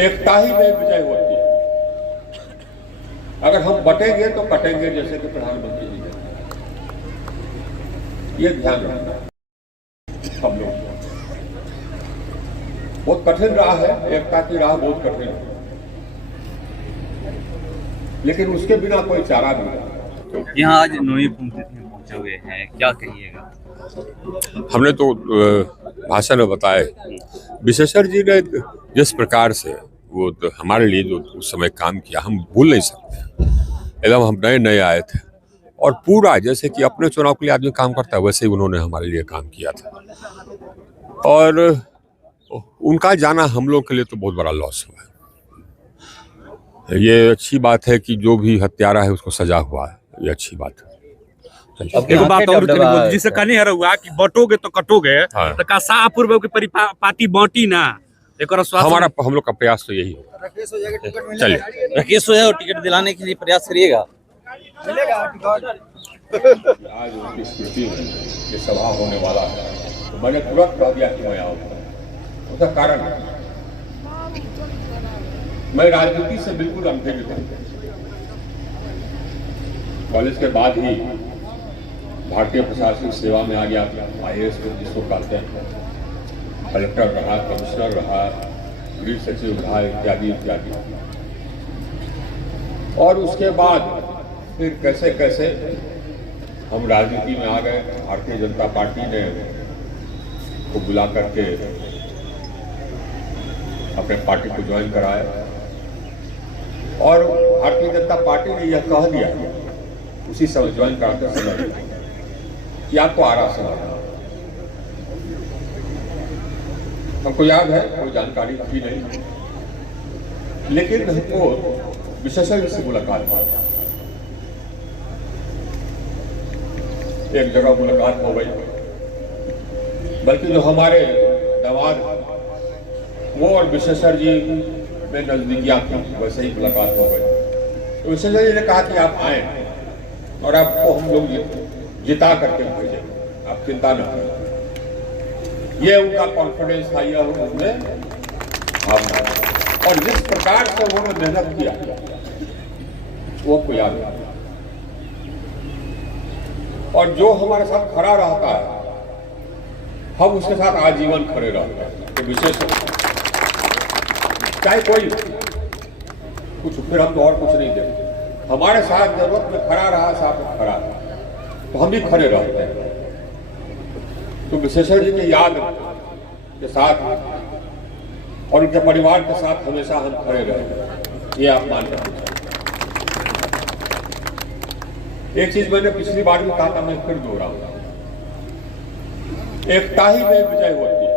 एकता ही में विजय होती है। अगर हम बटेंगे तो कटेंगे, जैसे कि प्रधानमंत्री जी ने, ये ध्यान रखना सब लोग। बहुत कठिन राह है, एकता की राह बहुत कठिन है, लेकिन उसके बिना कोई चारा नहीं है। यहाँ आज नोई पहुंचे हुए हैं, क्या कहिएगा? हमने तो भाषण में बताया, विशेषज्ञ जी ने जिस प्रकार से वो तो हमारे लिए जो उस समय काम किया, हम भूल नहीं सकते। एकदम हम नए नए आए थे और पूरा जैसे कि अपने चुनाव के लिए आदमी काम करता है, वैसे ही उन्होंने हमारे लिए काम किया था। और उनका जाना हम लोग के लिए तो बहुत बड़ा लॉस हुआ है। ये अच्छी बात है कि जो भी हत्यारा है उसको सजा हुआ है, ये अच्छी बात है। एक बात और जिससे कहीं हर हुआ कि बटोगे तो कटोगे, हाँ। तो का साहपुर की पार्टी बांटी ना, एक हमारा हम लोग का प्रयास तो यही होगा। चलिए, राकेश हो जाए टिकट दिलाने के लिए प्रयास करिएगा। आज उनकी स्मृति में ये सभा होने वाला है, तो मैंने तुरंत कह दिया कि मैं आऊंगा। उसका कारण है, मैं राजनीति से बिल्कुल अनभिज्ञ हूं। कॉलेज के बाद ही भारतीय प्रशासनिक सेवा में आ गया, IAS जिसको कहते हैं, कलेक्टर रहा, कमिश्नर रहा, गृह सचिव रहा, इत्यादि इत्यादि। और उसके बाद फिर कैसे कैसे हम राजनीति में आ गए। भारतीय जनता पार्टी ने को बुला करके अपने पार्टी को ज्वाइन कराया और भारतीय जनता पार्टी ने यह कह दिया उसी समय ज्वाइन कराते समय कि आपको आरा से आना। हमको याद है, कोई जानकारी थी नहीं, लेकिन हमको विशेषज्ञ से मुलाकात हुई। एक जगह मुलाकात हो गई, बल्कि जो हमारे दमाद वो और विशेषज्ञ जी में नजदीकियां थी, वैसे ही मुलाकात हो गई। तो विशेषज्ञ जी ने कहा कि आप आए और आपको हम लोग जिता करके भेजेंगे, आप चिंता न करें। ये उनका कॉन्फिडेंस था, यह उनमें भावना। और जिस प्रकार से उन्होंने मेहनत किया वो को याद है। और जो हमारे साथ खड़ा रहता है, हम उसके साथ आजीवन खड़े रहते हैं। तो विशेष चाहे कोई कुछ, फिर हम तो और कुछ नहीं देते। हमारे साथ जरूरत में खड़ा रहा, साथ में खड़ा रहा, तो हम भी खड़े रहते हैं। तो विशेषज्ञ जी की याद के साथ और उनके परिवार के साथ हमेशा हम खड़े रहे, ये आप मान सकते। एक चीज मैंने पिछली बार भी कहा था, मैं फिर दोहराऊंगा, एकता ही में विजय होती है।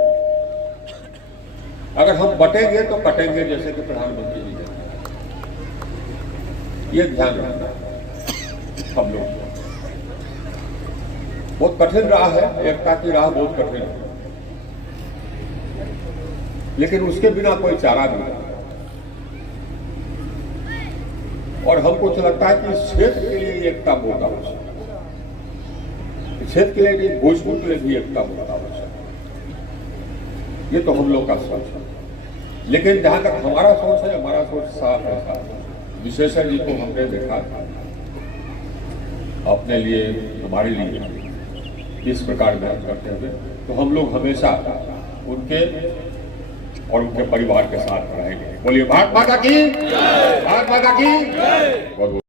अगर हम बटेंगे तो कटेंगे, जैसे कि प्रधानमंत्री जी ने, ये ध्यान रखना सब लोग। बहुत कठिन राह है, एकता की राह बहुत कठिन है, लेकिन उसके बिना कोई चारा नहीं है। और हमको तो लगता है कि इस क्षेत्र के लिए एकता बहुत आवश्यक है, इस क्षेत्र के लिए नहीं, भोजपुर के लिए भी एकता बहुत आवश्यक है। ये तो हम लोग का सोच है, लेकिन जहां तक हमारा सोच है, हमारा सोच साफ है। विशेषज्ञ जी को हमने देखा अपने लिए, हमारे लिए इस प्रकार व्यक्त करते हुए, तो हम लोग हमेशा उनके और उनके परिवार के साथ रहेंगे। बोलिए भारत माता की, भारत माता की।